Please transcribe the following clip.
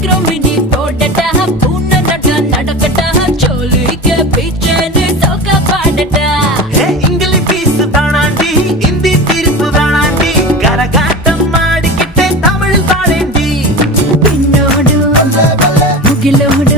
சீக்கிரம் மினி போடட்டா பூனை நட நடக்கட்டா சோலிக்க பீச்சனு சோக பாடட்டா இங்கிலீஷ் பீஸ் தானாண்டி இந்தி தீர்ப்பு வேணாண்டி கரகாட்டம் ஆடிக்கிட்டே தமிழ் பாடேண்டி பின்னோடு முகிலோடு